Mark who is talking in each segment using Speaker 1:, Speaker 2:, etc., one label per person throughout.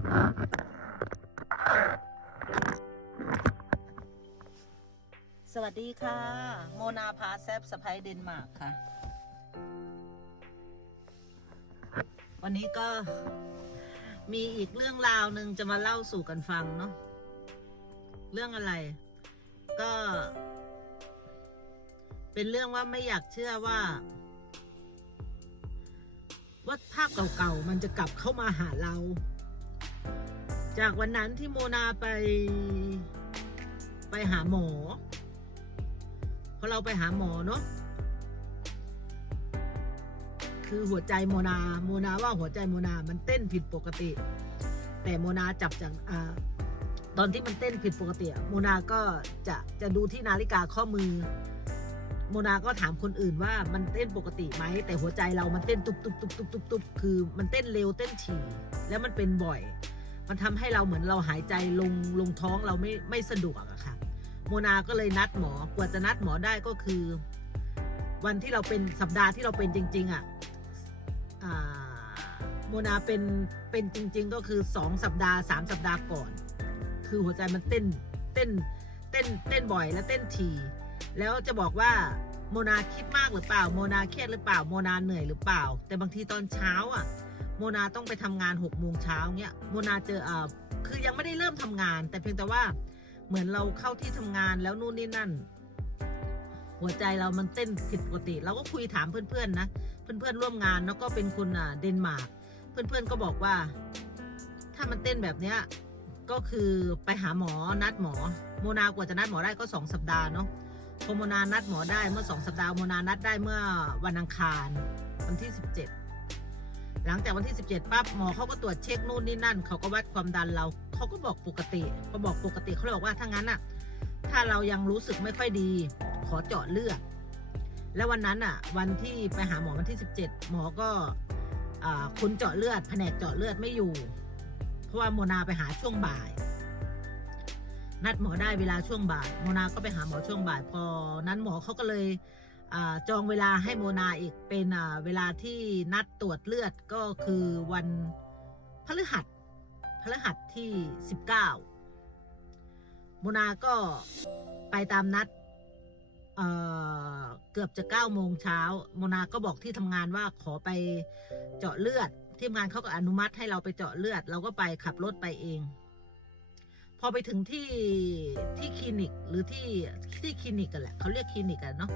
Speaker 1: สวัสดีค่ะ โมนาพาแซบสไปเดนมาร์กค่ะ วันนี้ก็มีอีกเรื่องราวหนึ่งจะมาเล่าสู่กันฟังเนาะเรื่องอะไร ก็ เป็นเรื่องว่าไม่อยากเชื่อว่าว่าภาพเก่าๆมันจะกลับเข้ามาหาเรา จากวันนั้นที่โมนาไป ไปหาหมอพอเราไปหาหมอเนาะคือหัวใจโมนาโมนาว่าหัวใจโมนามันเต้นผิดปกติ แต่โมนาจับจากอาตอนที่มันเต้นผิดปกติโมนาก็จะจะดูที่นาฬิกาข้อมือ โมนาก็ถามคนอื่นว่ามันเต้นปกติไหมแต่หัวใจเรามันเต้นตุบตุบตุบตุบตุบตุบคือมันเต้นเร็วเต้นถี่แล้วมันเป็นบ่อย มันทำให้เราเหมือนเราหายใจลงลงท้องเราไม่ไม่สะดวกอะค่ะ โมนาก็เลยนัดหมอกว่าจะนัดหมอได้ก็คือ วันที่เราเป็นสัปดาห์ที่เราเป็นจริง ๆอะอ่าโมนาเป็นเป็นจริง ๆ ก็คือสองสัปดาห์สามสัปดาห์ก่อน คือหัวใจมันเต้นเต้นเต้นเต้นบ่อยและเต้นถี่แล้วจะบอกว่าโมนาคิดมากหรือเปล่า โมนาเครียดหรือเปล่า โมนาเหนื่อยหรือเปล่า แต่บางทีตอนเช้าอะ โมนาต้องไปทำงานหกโมงเช้าเนี้ยโมนาเจออ่าคือยังไม่ได้เริ่มทำงาน แต่เพียงแต่ว่าเหมือนเราเข้าที่ทำงานแล้วนู่นนี่นั่น หัวใจเรามันเต้นผิดปกติเราก็คุยถามเพื่อนๆนะเพื่อนๆร่วมงานแล้วก็เป็นคนอ่าเดนมาร์กเพื่อนๆก็บอกว่า ถ้ามันเต้นแบบเนี้ยก็คือไปหาหมอนัดหมอ โมนากว่าจะนัดหมอได้ก็สองสัปดาห์เนาะพอโมนานัดหมอได้เมื่อสองสัปดาห์โมนานัดได้เมื่อวันอังคารวันที่17 หลังจากวันที่ 17ปั๊บหมอเขาก็ตรวจเช็คนู่นนี่นั่นเขาก็วัดความดันเราเขาก็บอกปกติพอบอกปกติเขาเลยบอกว่าถ้างั้นอะถ้าเรายังรู้สึกไม่ค่อยดี ขอเจาะเลือดแล้ววันนั้นอะวันที่ไปหาหมอวันที่ 17 หมอก็อคุณเจาะเลือดแผนกเจาะเลือดไม่อยู่ เพราะว่าโมนาไปหาช่วงบ่าย นัดหมอได้เวลาช่วงบ่ายโมนาก็ไปหาหมอช่วงบ่าย พอนั้นหมอเขาก็เลย จองเวลาให้โมนาอีกเป็นเวลาที่นัดตรวจเลือดก็คือวันพฤหัสพฤหัสที่ 19 โมนาก็ไปตามนัดเเกือบจะ9โมงเช้าโมนาก็บอกที่ทำงานว่าขอไปเจาะเลือด ที่งานเขาก็อนุมัติให้เราไปเจาะเลือด เราก็ไปขับรถไปเอง พอไปถึงที่ที่คลินิกหรือที่ที่คลินิกกันแหละเขาเรียกคลินิกกันเนาะ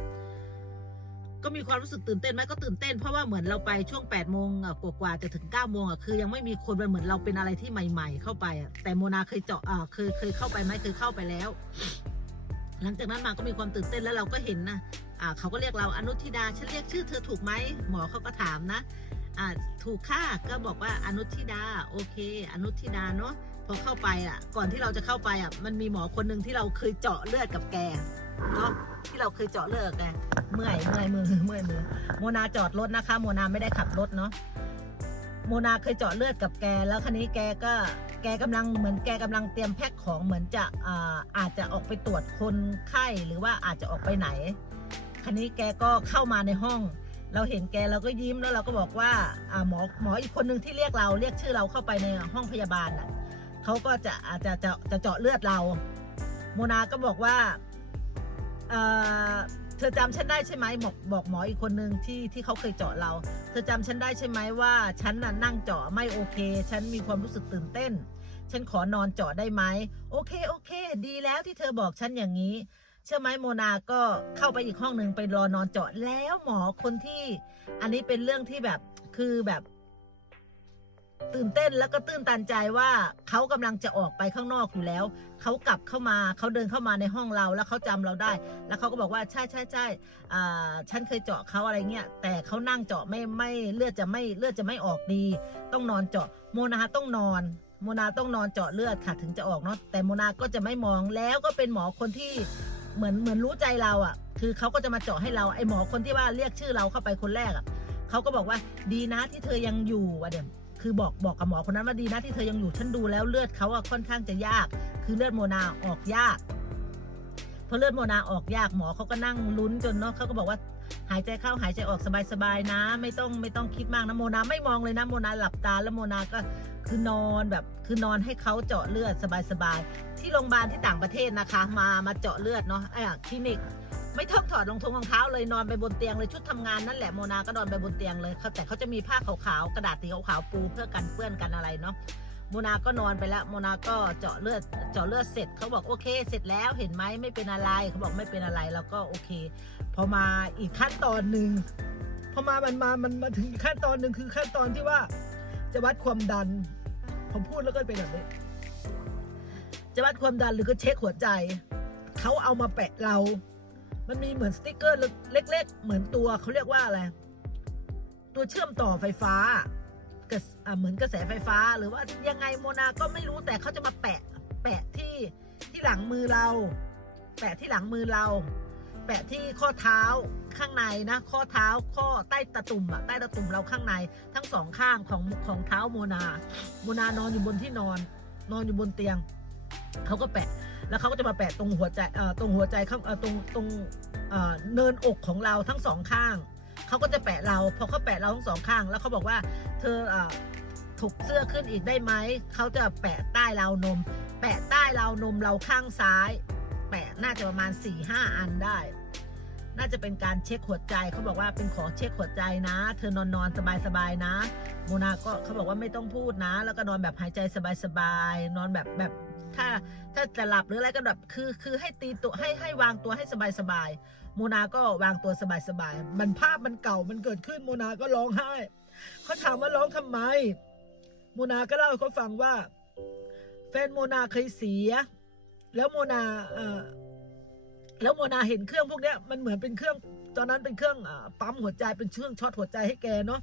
Speaker 1: ก็มีความรู้สึกตื่นเต้นไหมก็ตื่นเต้นเพราะว่าเหมือนเราไปช่วง8ปดโมงอะกว่าๆจะถึง9ก้าโมงอะคือยังไม่มีคนมันเหมือนเราเป็นอะไรที่ใหม่ ๆ เข้าไปอะแต่โมนาเคยเจาะอ่าเคยเคยเข้าไปไหมเคยเข้าไปแล้ว หลังจากนั้นมาก็มีความตื่นเต้นแล้วเราก็เห็นนะอ่าเขาก็เรียกเราอนุทิดาฉันเรียกชื่อเธอถูกไหมหมอเขาก็ถามนะอ่าถูกค่าก็บอกว่าอนุทิดาโอเค อนุทิดาเนาะพอเข้าไปอะ ก่อนที่เราจะเข้าไปอะมันมีหมอคนหนึ่งที่เราเคยเจาะเลือดกับแก เนาะที่เราเคยเจาะเลือดกับแกเมื่อยเมื่อยมือเมื่อยมือโมนาจอดรถนะคะ โมนาไม่ได้ขับรถเนาะโมนาเคยเจาะเลือดกับแก แล้วคันนี้แกก็แกกำลังเหมือนแกกำลังเตรียมแพ็คของเหมือนจะอ่าอาจจะออกไปตรวจคนไข้หรือว่าอาจจะออกไปไหนคันนี้แกก็เข้ามาในห้อง เราเห็นแกเราก็ยิ้มแล้วเราก็บอกว่าอ่าหมอหมออีกคนหนึ่งที่เรียกเราเรียกชื่อเราเข้าไปในห้องพยาบาลอะเขาก็จะอาจจะจะจะเจาะเลือดเรา โมนาก็บอกว่า เธอจำฉันได้ใช่ไหมบอกบอกหมออีกคนหนึ่งที่ที่เขาเคยเจาะเรา เธอจำฉันได้ใช่ไหมว่าฉันน่ะนั่งเจาะไม่โอเค ฉันมีความรู้สึกตื่นเต้น ฉันขอนอนเจาะได้ไหมโอเคโอเค ดีแล้วที่เธอบอกฉันอย่างนี้ เชื่อไหมโมนาก็เข้าไปอีกห้องหนึ่งไปรอนอนเจาะแล้วหมอคนที่ อันนี้เป็นเรื่องที่แบบคือแบบ ตื่นเต้นแล้วก็ตื้นตันใจว่าเขากำลังจะออกไปข้างนอกอยู่แล้ว เขากลับเข้ามาเขาเดินเข้ามาในห้องเราแล้วเขาจำเราได้ แล้วเขาก็บอกว่าใช่ใช่ใช่ฉันเคยเจาะเขาอะไรเงี้ยแต่เขานั่งเจาะไม่ไม่เลือดจะไม่เลือดจะไม่ออกดี ต้องนอนเจาะโมนาต้องนอนโมนาต้องนอนเจาะเลือดค่ะถึงจะออกเนาะแต่โมนาก็จะไม่มองแล้วก็เป็นหมอคนที่เหมือนเหมือนรู้ใจเราอะ่ะ คือเขาก็จะมาเจาะให้เราไอหมอคนที่ว่าเรียกชื่อเราเข้าไปคนแรกอะ่ะเขาก็บอกว่าดีนะที่เธอยังอยู่วะเดี๋ยว คือบอกบอกกับหมอคนนั้นว่าดีนะที่เธอยังอยู่ฉันดูแล้วเลือดเขาอะค่อนข้างจะยาก คือเลือดโมนาออกยากพอเลือดโมนาออกยากหมอเขาก็นั่งลุ้นจนเนาะเขาก็บอกว่าหายใจเข้าหายใจออกสบายๆนะ ไม่ต้องไม่ต้องคิดมากนะโมนาไม่มองเลยนะโมนาหลับตาแล้วโมนาก็คือนอนแบบคือนอนให้เขาเจาะเลือดสบายๆที่โรงพยาบาลที่ต่างประเทศนะคะ มามาเจาะเลือดเนาะไอ้อะคลินิก ไม่ต้องถอดรองทงรองเท้าเลยนอนไปบนเตียงเลยชุดทำงานนั่นแหละโมนาก็นอนไปบนเตียงเลยเขาแต่เขาจะมีผ้าขาวๆกระดาษสีขาวๆปูเพื่อกันเปื้อนกันอะไรเนาะโมนาก็นอนไปแล้วโมนาก็เจาะเลือดเจาะเลือดเสร็จเขาบอกโอเค เสร็จแล้วเห็นไหมไม่เป็นอะไรเขาบอกไม่เป็นอะไรแล้วก็โอเค พอมาอีกขั้นตอนหนึ่งพอมามันมามันมาถึงขั้นตอนหนึ่งคือขั้นตอนที่ว่าจะวัดความดันผมพูดแล้วก็เป็นแบบนี้จะวัดความดันหรือก็เช็คหัวใจเขาเอามาแปะเรา มันมีเหมือนสติกเกอร์เล็ก ๆ เหมือนตัวเขาเรียกว่าอะไร ตัวเชื่อมต่อไฟฟ้ากับอ่าเหมือนกระแสไฟฟ้าหรือว่ายังไงโมนาก็ไม่รู้แต่เขาจะมาแปะ แปะที่ที่หลังมือเรา แปะที่หลังมือเรา แปะที่ข้อเท้าข้างในนะ ข้อเท้าข้อใต้ตะตุ่มอะใต้ตะตุ่มเราข้างในทั้งสองข้างของของเท้าโมนา โมนานอนอยู่บนที่นอน นอนอยู่บนเตียงเขาก็แปะ แล้วเขาก็จะมาแปะตรงหัวใจเอ่อตรงหัวใจข้างเอ่อตรงตรงเอ่อเนินอกของเราทั้งสองข้างเขาก็จะแปะเราพอเขาแปะเราทั้งสองข้าง แล้วเขาบอกว่า เธอเอ่อถกเสื้อขึ้นอีกได้ไหมเขาจะแปะใต้ราวนม แปะใต้ราวนมเราข้างซ้าย แปะน่าจะประมาณ4ี่ห้าอันได้ น่าจะเป็นการเช็คหัวใจเขาบอกว่าเป็นของเช็คหัวใจนะ เธอนอนนอนสบายสบายๆนะ โมนาก็เขาบอกว่าไม่ต้องพูดนะ แล้วก็นอนแบบหายใจสบายๆนอนแบบแบบถ้าถ้าจะหลับหรืออะไรก็แบบคือคือให้ตีตัวให้ให้วางตัวให้สบายๆโมนาก็วางตัวสบายๆมันภาพมันเก่ามันเกิดขึ้นโมนาก็ร้องไห้เขาถามว่าร้องทำไมโมนาก็เล่าให้เขาฟังว่า แฟนโมนาเคยเสีย แล้วโมนาเอ่อ แล้วโมนาเห็นเครื่องพวกเนี้ยมันเหมือนเป็นเครื่อง ตอนนั้นเป็นเครื่องอปั๊มหัวใจเป็นเครื่องช็อตหัวใจให้แกเนาะ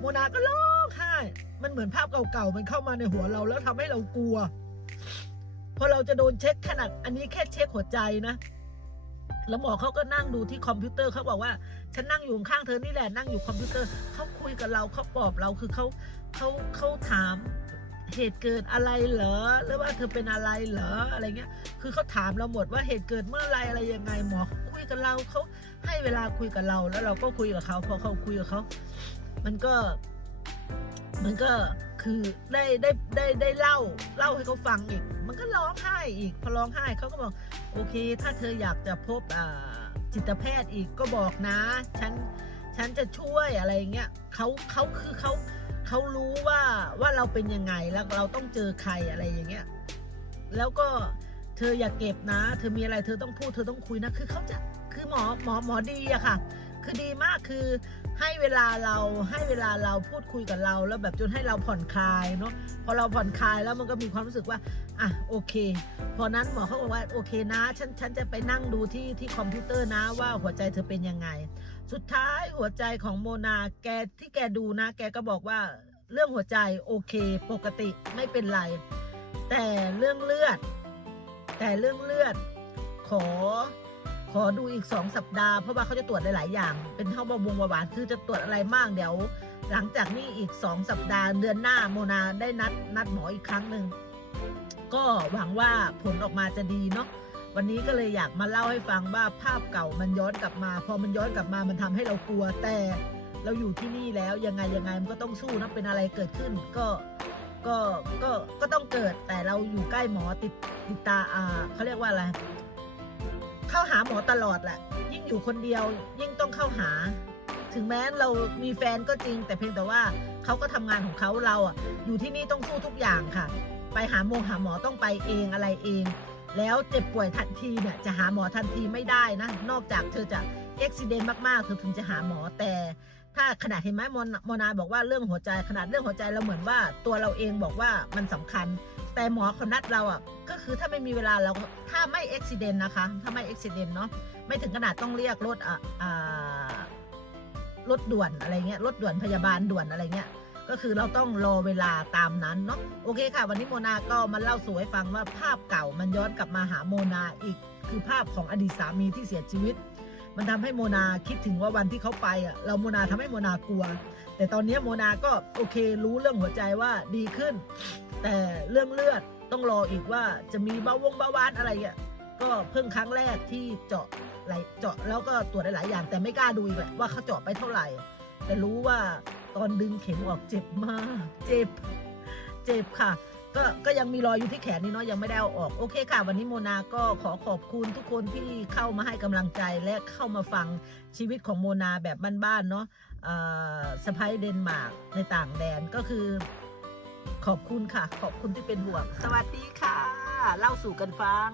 Speaker 1: โมนาก็ร้องไห้มันเหมือนภาพเก่าๆมันเข้ามาในหัวเราแล้วทำให้เรากลัวพอเราจะโดนเช็คขนาดอันนี้แค่เช็คหัวใจนะแล้วหมอเขาก็นั่งดูที่คอมพิวเตอร์เขาบอกว่า ฉันนั่งอยู่ข้างเธอนี่แหละนั่งอยู่คอมพิวเตอร์เขาคุยกับเราเขาปลอบเราคือเขาเขาเขาถาม เหตุเกิดอะไรเหรอหรือว่าเธอเป็นอะไรเหรออะไรเงี้ย คือเขาถามเราหมดว่าเหตุเกิดเมื่อไรอะไรยังไงหมอเขาคุยกับเราเขาให้เวลาคุยกับเราแล้วเราก็คุยกับเขาพอเขาคุยกับเขามันก็ มันก็คือได้ได้ได้ได้เล่าเล่าให้เขาฟังอีก มันก็ร้องไห้อีกพอร้องไห้เขาก็บอกโอเค ถ้าเธออยากจะพบอ่าจิตแพทย์อีกก็บอกนะ ฉันฉันจะช่วยอะไรเงี้ยเขาเขาคือเขา เขารู้ว่าว่าเราเป็นยังไงแล้วเราต้องเจอใครอะไรอย่างเงี้ยแล้วก็เธออย่าเก็บนะ เธอมีอะไรเธอต้องพูดเธอต้องคุยนะ คือเขาจะคือหมอหมอหมอดีอะค่ะ คือดีมากคือ ให้เวลาเราให้เวลาเราพูดคุยกับเรา แล้วแบบจนให้เราผ่อนคลายเนาะพอเราผ่อนคลายแล้วมันก็มีความรู้สึกว่าอะโอเค พอนั้นหมอเขาบอกว่าโอเคนะ ฉันฉันจะไปนั่งดูที่ที่คอมพิวเตอร์นะว่าหัวใจเธอเป็นยังไง สุดท้ายหัวใจของโมนาแกที่แกดูนะ แกก็บอกว่าเรื่องหัวใจโอเค ปกติไม่เป็นไร แต่เรื่องเลือด แต่เรื่องเลือดขอ ขอดูอีกสองสัปดาห์ เพราะว่าเขาจะตรวจหลาย ๆ อย่าง เป็นเท่าบวงเบาหวานคือจะตรวจอะไรมากเดี๋ยว หลังจากนี้อีกสองสัปดาห์เดือนหน้าโมนาได้นัดนัดหมออีกครั้งหนึ่งก็หวังว่าผลออกมาจะดีเนาะวันนี้ก็เลยอยากมาเล่าให้ฟังว่าภาพเก่ามันย้อนกลับมา พอมันย้อนกลับมามันทำให้เรากลัวแต่เราอยู่ที่นี่แล้วยังไงยังไงมันก็ต้องสู้นะเป็นอะไรเกิดขึ้น ก็ก็ก็ก็ต้องเกิดแต่เราอยู่ใกล้หมอติดติดตาอ่าเขาเรียกว่าอะไร เข้าหาหมอตลอดแหละยิ่งอยู่คนเดียวยิ่งต้องเข้าหา ถึงแม้เรามีแฟนก็จริง แต่เพียงแต่ว่าเขาก็ทำงานของเขาเราอะอยู่ที่นี่ต้องสู้ทุกอย่างค่ะ ไปหาโมงหาหมอต้องไปเองอะไรเอง แล้วเจ็บป่วยทันทีเนี่ยจะหาหมอทันทีไม่ได้นะ นอกจากเธอจะเอ็กซิเดนต์มากๆเธอถึงจะหาหมอแต่ถ้าขนาดเห็นไหมมอนมอนาบอกว่าเรื่องหัวใจขนาดเรื่องหัวใจเราเหมือนว่าตัวเราเองบอกว่ามันสำคัญ แต่หมอเขานัดเราอะก็คือถ้าไม่มีเวลาเราถ้าไม่เอ็กซิเดนต์นะคะ ถ้าไม่เอ็กซิเดนต์เนาะไม่ถึงขนาดต้องเรียกรถอะอ่ารถด่วนอะไรเงี้ยรถด่วนพยาบาลด่วนอะไรเงี้ยก็คือเราต้องรอเวลาตามนั้นเนาะโอเคค่ะ วันนี้โมนาก็มาเล่าสู่ให้ฟังว่าภาพเก่ามันย้อนกลับมาหาโมนาอีก คือภาพของอดีตสามีที่เสียชีวิต มันทำให้โมนาคิดถึงว่าวันที่เขาไปอะเราโมนาทำให้โมนากลัว แต่ตอนนี้โมนาก็โอเครู้เรื่องหัวใจว่าดีขึ้น แต่เรื่องเลือดต้องรออีกว่าจะมีเบาวงเบาหวานอะไรอะก็เพิ่งครั้งแรกที่เจาะหลายเจาะแล้วก็ตรวจหลายอย่าง แต่ไม่กล้าดูอีกแหละว่าเขาเจาะไปเท่าไหร่ แต่รู้ว่าตอนดึงเข็มออกเจ็บมาก เจ็บ เจ็บค่ะ ก็ก็ยังมีรอยอยู่ที่แขนนี่เนาะยังไม่ได้เอาออกโอเคค่ะ วันนี้โมนาก็ขอขอบคุณทุกคนที่เข้ามาให้กำลังใจและเข้ามาฟังชีวิตของโมนาแบบบ้านๆเนาะสะพ้ายเดนมาร์กในต่างแดนก็คือ ขอบคุณค่ะ ขอบคุณที่เป็นห่วง สวัสดีค่ะ เล่าสู่กันฟัง